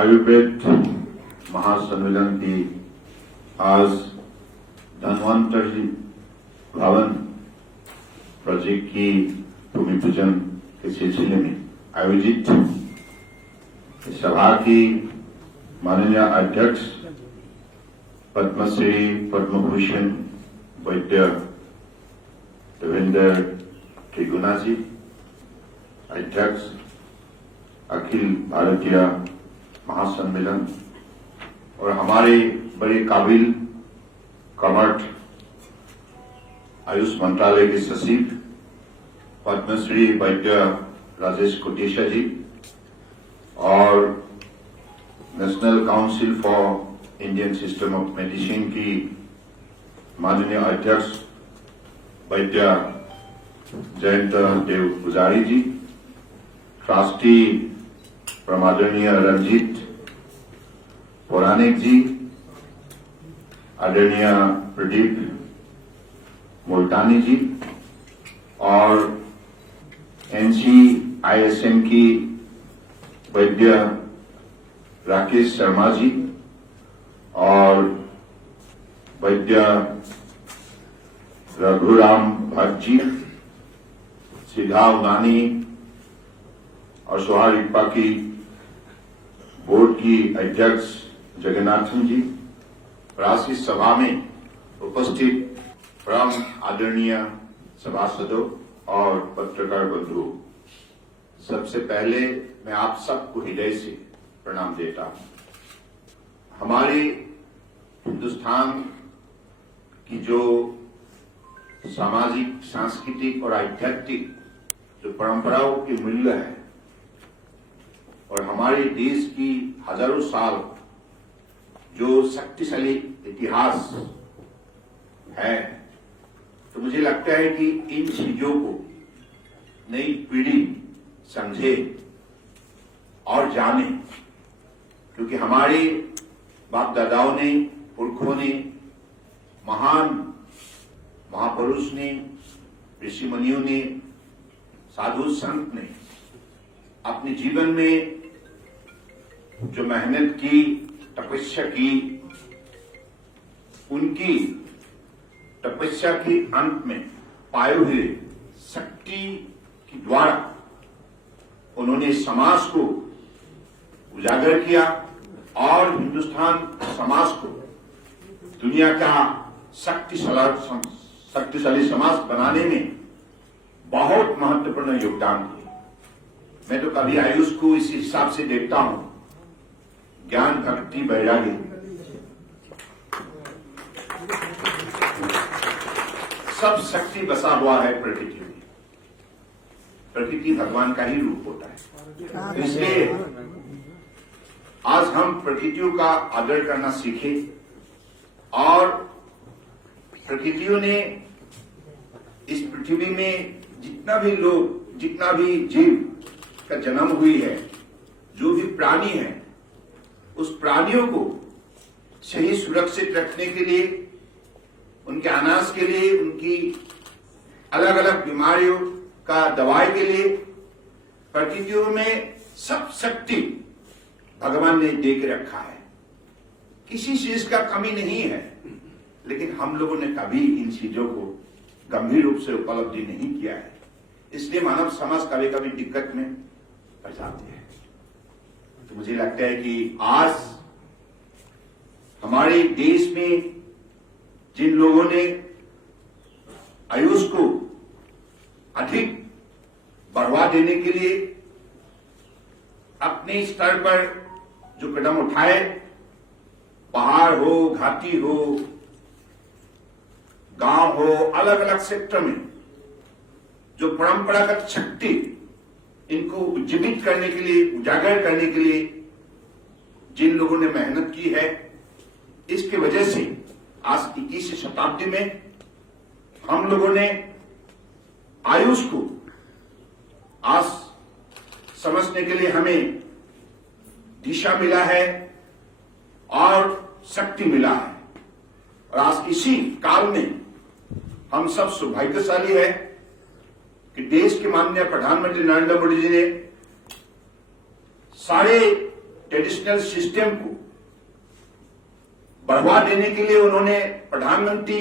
आयुर्वेद महासम्मेलन की आज धन्वंतरि भवन प्रोजेक्ट की भूमि पूजन के सिलसिले में आयोजित सभा की माननीय अध्यक्ष पद्मश्री पद्मभूषण वैद्य देवेंद्र त्रिगुणा जी, अध्यक्ष अखिल भारतीय महासम्मेलन और हमारे बड़े काबिल कमठ आयुष मंत्रालय के सचिव पद्मश्री वैद्य राजेश कोटेचा जी और national council for Indian system of medicine की माननीय अध्यक्ष वैद्य जयंत देव पुजारी जी, ट्रस्टी प्रमादरणीय रंजीत पौराणिक जी, आदरणीय प्रदीप मुल्तानी जी और NCISM की वैद्य राकेश शर्मा जी और वैद्य रघुराम भट्ट जी, सीधा उनानी और सोहारिप्पा की बोर्ड की अध्यक्ष जगन्नाथन जी और आज की सभा में उपस्थित परम आदरणीय सभासदों और पत्रकार बंधु, सबसे पहले मैं आप सबको हृदय से प्रणाम देता हूं। हमारे हिंदुस्तान की जो सामाजिक, सांस्कृतिक और आध्यात्मिक जो परंपराओं के मूल्य है और हमारे देश की हजारों साल जो शक्तिशाली इतिहास है, तो मुझे लगता है कि इन चीजों को नई पीढ़ी समझे और जाने, क्योंकि हमारे बाप दादाओं ने, पुरखों ने, महान महापुरुष ने, ऋषि मुनियों ने, साधु संत ने अपने जीवन में जो मेहनत की, तपस्या की, उनकी तपस्या के अंत में पाए हुए शक्ति के द्वारा उन्होंने समाज को उजागर किया और हिंदुस्तान समाज को दुनिया का शक्तिशाली समाज बनाने में बहुत महत्वपूर्ण योगदान दिया। मैं तो कभी आयुष को इस हिसाब से देखता हूं, ज्ञान, भक्ति, वैराग्य, सब शक्ति बसा हुआ है प्रकृति में। प्रकृति भगवान का ही रूप होता है, इसलिए आज हम प्रकृतियों का आदर करना सीखे और प्रकृतियों ने इस पृथ्वी में जितना भी लोग, जितना भी जीव का जन्म हुई है, जो भी प्राणी है, उस प्राणियों को सही सुरक्षित रखने के लिए, उनके अनाज के लिए, उनकी अलग अलग बीमारियों का दवाई के लिए प्रकृतियों में सब शक्ति भगवान ने दे के रखा है। किसी चीज का कमी नहीं है, लेकिन हम लोगों ने कभी इन चीजों को गंभीर रूप से उपलब्धि नहीं किया है। इसलिए मानव समाज कभी कभी दिक्कत में पड़ जाती है। तो मुझे लगता है कि आज हमारे देश में जिन लोगों ने आयुष को अधिक बढ़ावा देने के लिए अपने स्तर पर जो कदम उठाए, पहाड़ हो, घाटी हो, गांव हो, अलग अलग सेक्टर में जो परंपरागत शक्ति इनको उज्जीवित करने के लिए, उजागर करने के लिए जिन लोगों ने मेहनत की है, इसकी वजह से आज 21वीं शताब्दी में हम लोगों ने आयुष को आज समझने के लिए हमें दिशा मिला है और शक्ति मिला है। और आज इसी काल में हम सब सौभाग्यशाली है कि देश के माननीय प्रधानमंत्री नरेंद्र मोदी जी ने सारे ट्रेडिशनल सिस्टम को बढ़ावा देने के लिए उन्होंने प्रधानमंत्री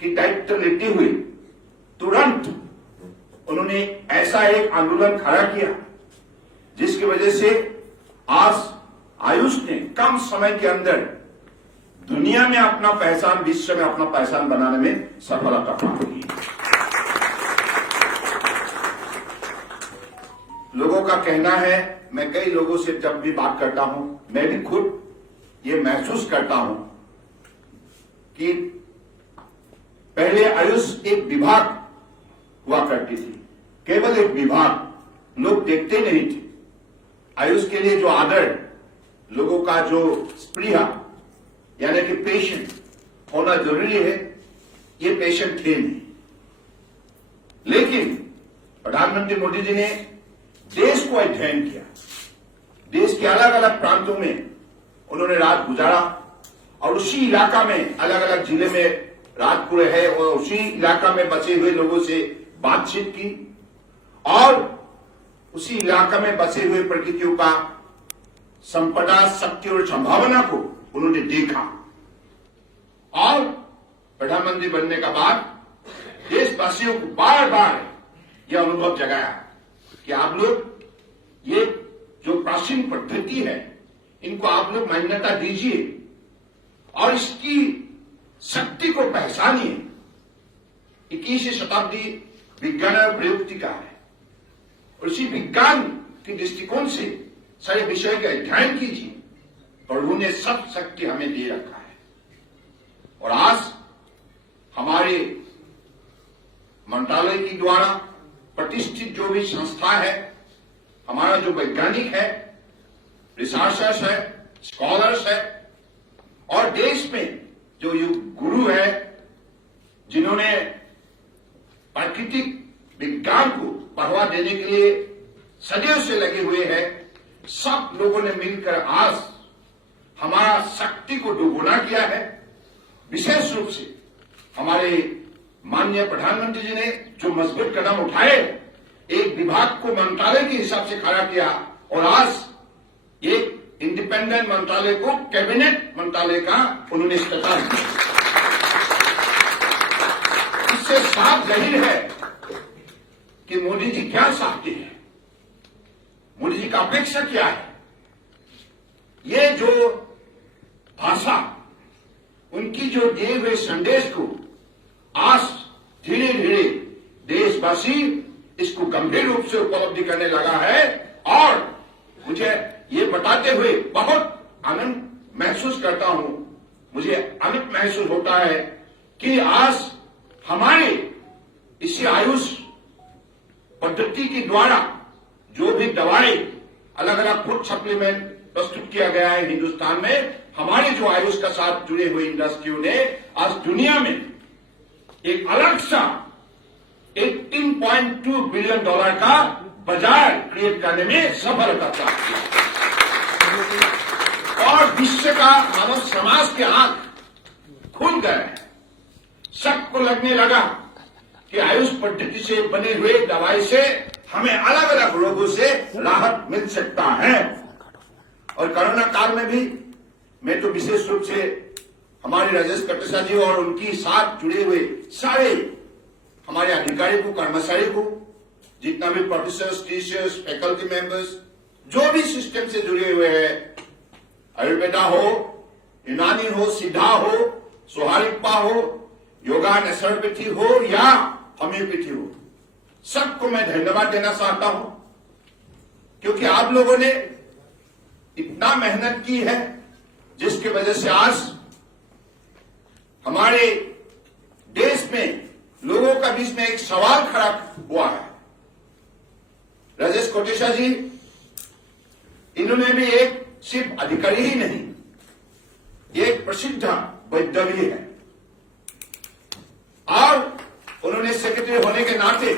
की दायित्व लेते हुए तुरंत उन्होंने ऐसा एक आंदोलन खड़ा किया जिसकी वजह से आज आयुष ने कम समय के अंदर दुनिया में अपना पहचान, विश्व में अपना पहचान बनाने में सफलता प्राप्त की। लोगों का कहना है, मैं कई लोगों से जब भी बात करता हूं, मैं भी खुद ये महसूस करता हूं कि पहले आयुष एक विभाग हुआ करती थी, केवल एक विभाग, लोग देखते नहीं थे। आयुष के लिए जो आदर, लोगों का जो स्प्रिया यानी कि पेशेंट होना जरूरी है, ये पेशेंट थे नहीं। लेकिन प्रधानमंत्री मोदी जी ने देश को अध्ययन किया, देश के अलग अलग प्रांतों में उन्होंने रात गुजारा और उसी इलाका में, अलग अलग जिले में रात पूरे है, और उसी इलाका में बचे हुए लोगों से बातचीत की और उसी इलाका में बसे हुए प्रकृतियों का संपदा, शक्ति और संभावना को उन्होंने देखा। और प्रधानमंत्री बनने का बाद देशवासियों को बार बार यह अनुभव जगाया कि आप लोग ये जो प्राचीन पद्धति है, इनको आप लोग मान्यता दीजिए और इसकी शक्ति को पहचानिए। 21वीं शताब्दी विज्ञान और प्रयुक्ति का है और इसी विज्ञान के दृष्टिकोण से सारे विषय का अध्ययन कीजिए। प्रभु ने सब शक्ति हमें दे रखा है और आज हमारे मंत्रालय के द्वारा प्रतिष्ठित जो भी संस्था है, हमारा जो वैज्ञानिक है, रिसर्चर्स है, स्कॉलर्स है और देश में जो गुरु है जिन्होंने प्राकृतिक विज्ञान को बढ़ावा देने के लिए सदैव से लगे हुए हैं, सब लोगों ने मिलकर आज हमारा शक्ति को दोगुना किया है। विशेष रूप से हमारे माननीय प्रधानमंत्री जी ने जो मजबूत कदम उठाए, एक विभाग को मंत्रालय के हिसाब से खड़ा किया और आज एक इंडिपेंडेंट मंत्रालय को कैबिनेट मंत्रालय का उन्होंने स्वीकार किया। इससे साफ जाहिर है कि मोदी जी क्या चाहते हैं, मोदी जी का अपेक्षा क्या है। ये जो भाषा, उनकी जो दिए हुए संदेश को आज धीरे धीरे देशवासी इसको गंभीर रूप से उपलब्धि करने लगा है और मुझे ये बताते हुए बहुत आनंद महसूस करता हूं, मुझे आनंद महसूस होता है कि आज हमारे इसी आयुष पद्धति के द्वारा जो भी दवाई, अलग अलग फूड सप्लीमेंट प्रस्तुत किया गया है हिंदुस्तान में, हमारे जो आयुष का साथ जुड़े हुए इंडस्ट्रियों ने आज दुनिया में एक अलग सा $18.2 बिलियन का बाजार क्रिएट करने में सफलता प्राप्त की और विश्व का, मानव समाज के आंख खुल गए। सबको लगने लगा कि आयुष पद्धति से बने हुए दवाई से हमें अलग अलग रोगों से राहत मिल सकता है। और कोरोना काल में भी मैं तो विशेष रूप से हमारे राजेश कटेचा जी और उनकी साथ जुड़े हुए सारे हमारे अधिकारी को, कर्मचारी को, जितना भी प्रोफेसर्स, टीचर्स, फैकल्टी मेंबर्स, जो भी सिस्टम से जुड़े हुए हैं, आयुर्वेदा हो, यूनानी हो, सिद्धा हो, सोहारिप्पा हो, योगा नेचुरोपैथी हो या होम्योपैथी हो, सबको मैं धन्यवाद देना चाहता हूं क्योंकि आप लोगों ने इतना मेहनत की है जिसकी वजह से आज हमारे देश में लोगों का बीच में एक सवाल खड़ा हुआ है। राजेश कोटेचा जी, इन्होंने भी एक सिर्फ अधिकारी ही नहीं, एक प्रसिद्ध वैद्य भी है और उन्होंने सेक्रेटरी होने के नाते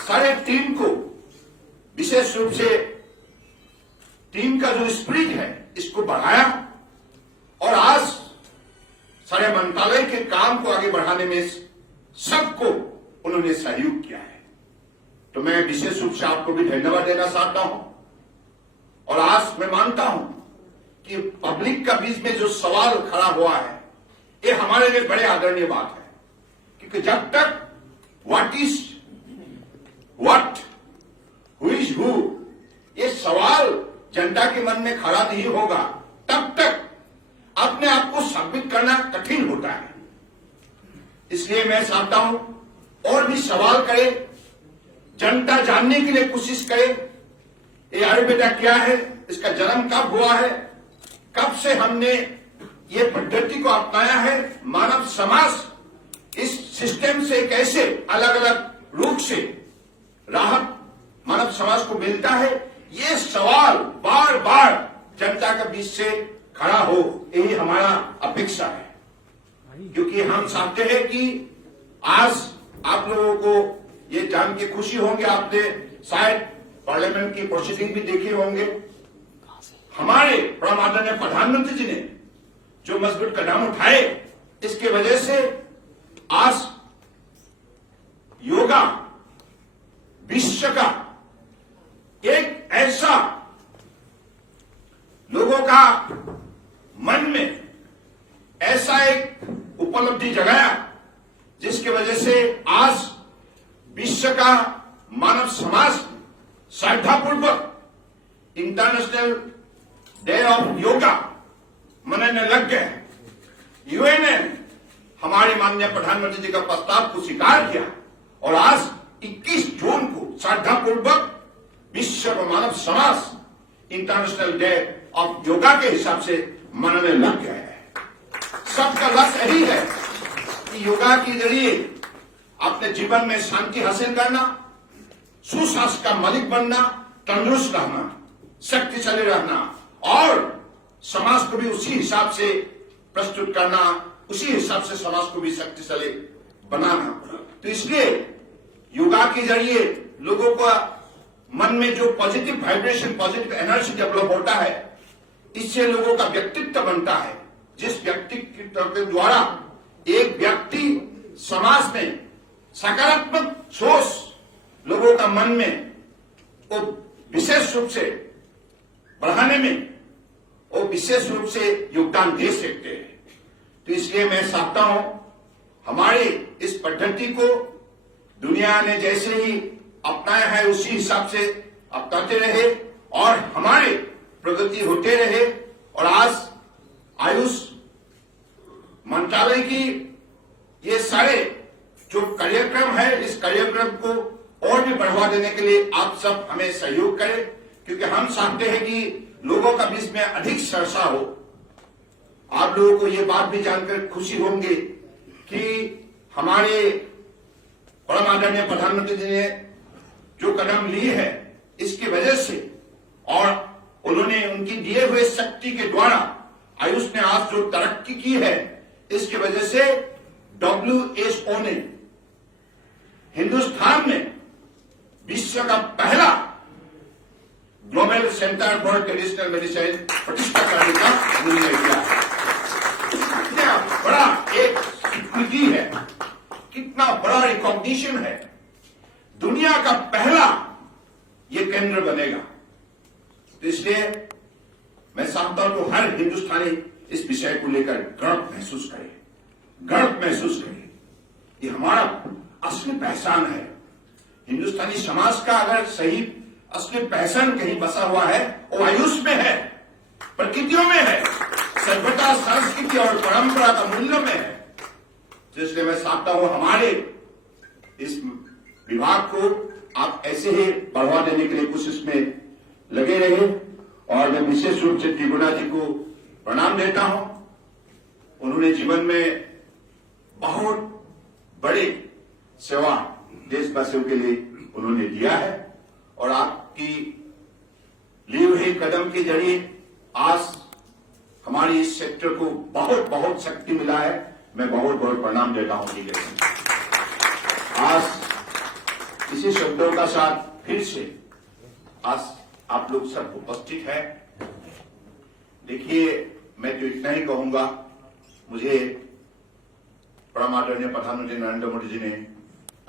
सारे टीम को, विशेष रूप से टीम का जो स्पिरिट है, इसको बढ़ाया और आज सारे मंत्रालय के काम को आगे बढ़ाने में सबको उन्होंने सहयोग किया है। तो मैं विशेष रूप से आपको भी धन्यवाद देना चाहता हूं और आज मैं मानता हूं कि पब्लिक का बीच में जो सवाल खड़ा हुआ है, ये हमारे लिए बड़े आदरणीय बात है, क्योंकि जब तक what is what, who is who, ये सवाल जनता के मन में खड़ा नहीं होगा, तब तक अपने आप को साबित करना कठिन होता है। इसलिए मैं चाहता हूं और भी सवाल करे, जनता जानने के लिए कोशिश करे, ये आयुर्वेदा क्या है, इसका जन्म कब हुआ है, कब से हमने ये पद्धति को अपनाया है, मानव समाज इस सिस्टम से कैसे अलग अलग रूप से राहत मानव समाज को मिलता है, ये सवाल बार बार जनता के बीच से खड़ा हो, यही हमारा अपेक्षा है। क्योंकि हम चाहते हैं कि आज आप लोगों को ये जान के खुशी होंगे, आपने शायद पार्लियामेंट की प्रोसीडिंग भी देखे होंगे, हमारे परम आदरणीय प्रधानमंत्री जी ने जो मजबूत कदम उठाए, इसके वजह से आज योगा विश्व का एक ऐसा लोगों का मन में ऐसा एक उपलब्धि जगाया, जिसकी वजह से आज विश्व का मानव समाज श्रद्धापूर्वक इंटरनेशनल डे ऑफ योगा मनाने लग गए। यूएन ने हमारे माननीय प्रधानमंत्री जी का प्रस्ताव को स्वीकार किया और आज 21 जून को श्रद्धापूर्वक विश्व का मानव समाज इंटरनेशनल डे ऑफ योगा के हिसाब से मनाने लग गया है। सबका लक्ष्य यही है कि योगा के जरिए अपने जीवन में शांति हासिल करना, सुस्वास्थ्य का मालिक बनना, तंदुरुस्त रहना, शक्तिशाली रहना और समाज को भी उसी हिसाब से प्रस्तुत करना, उसी हिसाब से समाज को भी शक्तिशाली बनाना। तो इसलिए योगा के जरिए लोगों का मन में जो positive vibration, positive energy develop होता है, इससे लोगों का व्यक्तित्व बनता है, जिस व्यक्तित्व के द्वारा एक व्यक्ति समाज में सकारात्मक सोच लोगों का मन में वो विशेष रूप से बढ़ाने में वो विशेष रूप से योगदान दे सकते हैं। तो इसलिए मैं चाहता हूं हमारी इस पद्धति को दुनिया ने जैसे ही अपनाया है उसी हिसाब से अपनाते रहे और हमारे प्रगति होते रहे। और आज आयुष मंत्रालय की ये सारे जो कार्यक्रम है, इस कार्यक्रम को और भी बढ़ावा देने के लिए आप सब हमें सहयोग करें, क्योंकि हम चाहते हैं कि लोगों का बीच में अधिक चर्चा हो। आप लोगों को ये बात भी जानकर खुशी होंगे कि हमारे परम आदरणीय प्रधानमंत्री जी ने जो कदम लिए है, इसकी वजह से और उन्होंने उनकी दिए हुए शक्ति के द्वारा आयुष ने आज जो तरक्की की है, इसकी वजह से WHO ने हिंदुस्तान में विश्व का पहला global centre for traditional medicine प्रतिष्ठा करने का निर्णय किया है। कितना बड़ा एक स्वीकृति है, कितना बड़ा रिकॉग्निशन है, दुनिया का पहला ये केंद्र बनेगा। तो इसलिए मैं चाहता हूं तो हर हिंदुस्तानी इस विषय को लेकर गर्व महसूस करे, गर्व महसूस करे। ये हमारा असली पहचान है। हिंदुस्तानी समाज का अगर सही असली पहचान कहीं बसा हुआ है, वो आयुष में है, प्रकृतियों में है, सभ्यता, संस्कृति और परंपरा का मूल्य में है। इसलिए मैं चाहता हूं हमारे इस विभाग को आप ऐसे ही बढ़ावा देने के लिए कोशिश में लगे रहे। और मैं विशेष रूप से त्रिगुणा जी को प्रणाम देता हूं। उन्होंने जीवन में बहुत बड़ी सेवा देशवासियों के लिए उन्होंने दिया है और आपकी लिए हुए कदम के जरिए आज हमारी इस सेक्टर को बहुत बहुत शक्ति मिला है। मैं बहुत बहुत प्रणाम देता हूं। आज इसी शब्दों का साथ फिर से आज आप लोग सब उपस्थित है। देखिए, मैं तो इतना ही कहूंगा, मुझे परम आदरणीय प्रधानमंत्री नरेंद्र मोदी जी ने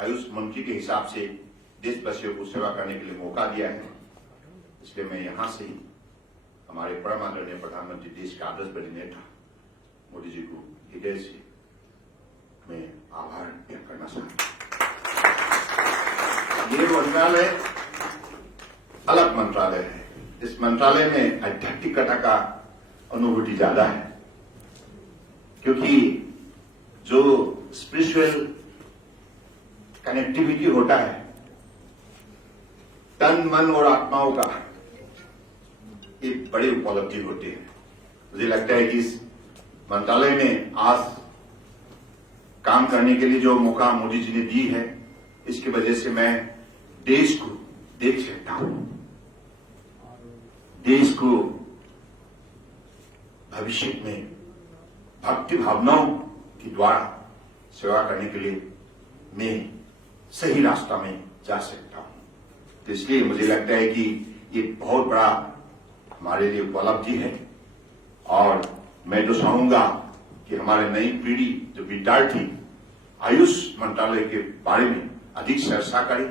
आयुष मंत्री के हिसाब से देशवासियों को सेवा करने के लिए मौका दिया है। इसलिए मैं यहां से ही हमारे परम आदरणीय प्रधानमंत्री देश के आदर्श बड़े नेता मोदी जी को हृदय से मैं आभार व्यक्त करना चाहता हूं। ये मंत्रालय अलग मंत्रालय है। इस मंत्रालय में आध्यात्मिकता का अनुभूति ज्यादा है, क्योंकि जो स्पिरिचुअल कनेक्टिविटी होता है तन मन और आत्माओं का, एक बड़ी उपलब्धि होती है। मुझे लगता है कि इस मंत्रालय में आज काम करने के लिए जो मौका मोदी जी ने दी है, इसकी वजह से मैं देश को देख सकता हूं, देश को भविष्य में भक्ति भावनाओं के द्वारा सेवा करने के लिए मैं सही रास्ता में जा सकता हूं। तो इसलिए मुझे लगता है कि ये बहुत बड़ा हमारे लिए उपलब्धि है, और मैं तो चाहूंगा कि हमारे नई पीढ़ी जो विद्यार्थी आयुष मंत्रालय के बारे में अधिक चर्चा करें,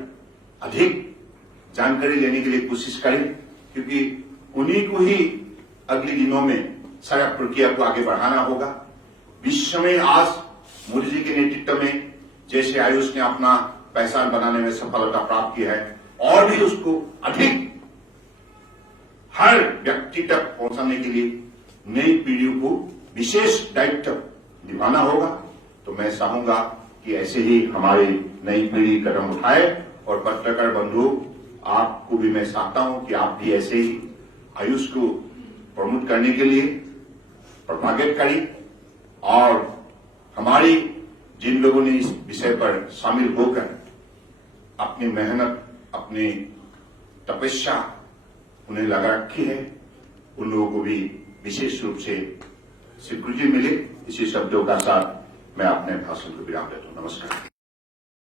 अधिक जानकारी लेने के लिए कोशिश करें, क्योंकि उन्हीं को ही अगले दिनों में सारा प्रक्रिया को आगे बढ़ाना होगा। विश्व में आज मोदी जी के नेतृत्व में जैसे आयुष ने अपना पहचान बनाने में सफलता प्राप्त की है, और भी उसको अधिक हर व्यक्ति तक पहुंचाने के लिए नई पीढ़ियों को विशेष दायित्व निभाना होगा। तो मैं चाहूंगा कि ऐसे ही हमारी नई पीढ़ी कदम उठाए, और पत्रकार बंधु आपको भी मैं चाहता हूं कि आप भी ऐसे ही आयुष को प्रमोट करने के लिए प्रोपागेट करें, और हमारी जिन लोगों ने इस विषय पर शामिल होकर अपनी मेहनत, अपनी तपस्या उन्हें लगा रखी है, उन लोगों को भी विशेष रूप से स्वीकृति मिले। इसी शब्दों का साथ मैं अपने भाषण को विराम देता हूं। नमस्कार।